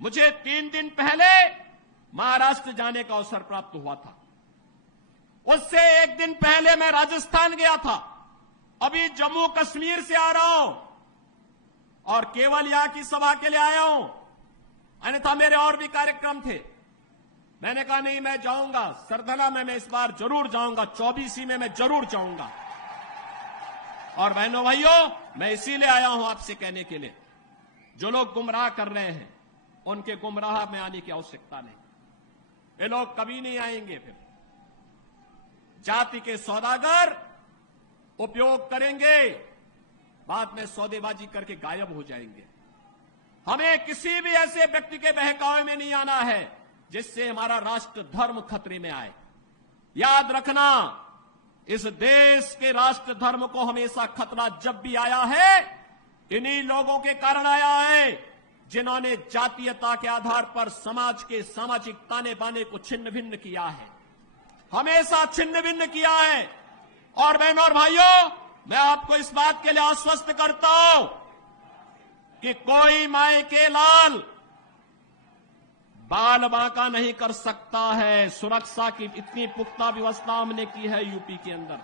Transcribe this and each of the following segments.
मुझे 3 दिन पहले महाराष्ट्र जाने का अवसर प्राप्त हुआ था। उससे 1 दिन पहले मैं राजस्थान गया था। अभी जम्मू कश्मीर से आ रहा हूं और केवल यहां की सभा के लिए आया हूं, अन्यथा मेरे और भी कार्यक्रम थे। मैंने कहा नहीं, मैं जाऊंगा सरधना में, मैं इस बार जरूर जाऊंगा, 24 में मैं जरूर जाऊंगा। और बहनों भाइयों, मैं इसीलिए आया हूं आपसे कहने के लिए, जो लोग गुमराह कर रहे हैं उनके गुमराह में आने की आवश्यकता नहीं। ये लोग कभी नहीं आएंगे। फिर जाति के सौदागर उपयोग करेंगे, बाद में सौदेबाजी करके गायब हो जाएंगे। हमें किसी भी ऐसे व्यक्ति के बहकावे में नहीं आना है जिससे हमारा राष्ट्र धर्म खतरे में आए। याद रखना, इस देश के राष्ट्र धर्म को हमेशा खतरा जब भी आया है, इन्हीं लोगों के कारण आया है जिन्होंने जातीयता के आधार पर समाज के सामाजिक ताने बाने को छिन्न भिन्न किया है, हमेशा छिन्न भिन्न किया है। और बहनों और भाइयों, मैं आपको इस बात के लिए आश्वस्त करता हूं कि कोई माय के लाल बाल बांका नहीं कर सकता है। सुरक्षा की इतनी पुख्ता व्यवस्था हमने की है यूपी के अंदर।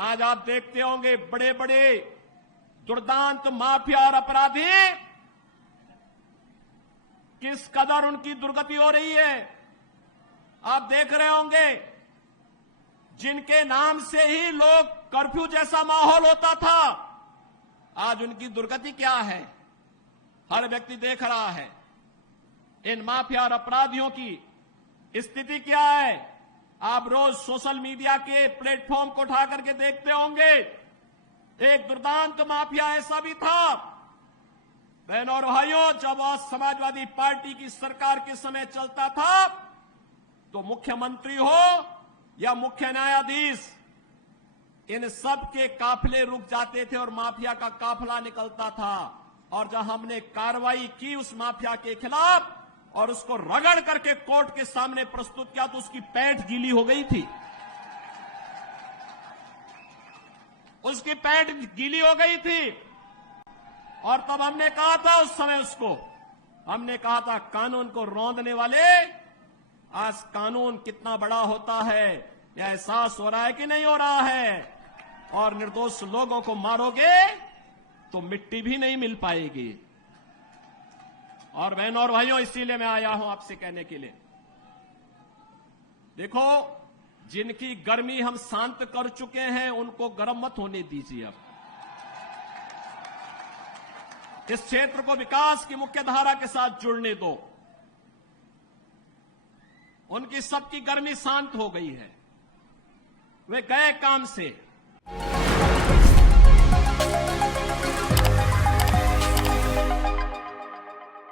आज आप देखते होंगे बड़े बड़े दुर्दांत माफिया और अपराधी किस कदर उनकी दुर्गति हो रही है। आप देख रहे होंगे, जिनके नाम से ही लोग कर्फ्यू जैसा माहौल होता था, आज उनकी दुर्गति क्या है, हर व्यक्ति देख रहा है। इन माफिया और अपराधियों की स्थिति क्या है, आप रोज सोशल मीडिया के प्लेटफॉर्म को उठा करके देखते होंगे। एक दुर्दांत माफिया ऐसा भी था, बहनों और भाइयों, जब आज समाजवादी पार्टी की सरकार के समय चलता था तो मुख्यमंत्री हो या मुख्य न्यायाधीश, इन सब के काफिले रुक जाते थे और माफिया का काफिला निकलता था। और जब हमने कार्रवाई की उस माफिया के खिलाफ और उसको रगड़ करके कोर्ट के सामने प्रस्तुत किया तो उसकी पैंट गीली हो गई थी, उसकी पैंट गीली हो गई थी। और तब हमने कहा था, उस समय उसको हमने कहा था, कानून को रौंदने वाले, आज कानून कितना बड़ा होता है यह एहसास हो रहा है कि नहीं हो रहा है। और निर्दोष लोगों को मारोगे तो मिट्टी भी नहीं मिल पाएगी। और बहनों और भाइयों, इसीलिए मैं आया हूं आपसे कहने के लिए, देखो, जिनकी गर्मी हम शांत कर चुके हैं उनको गर्म मत होने दीजिए। अब इस क्षेत्र को विकास की मुख्य धारा के साथ जुड़ने दो। उनकी सबकी गर्मी शांत हो गई है, वे गए काम से।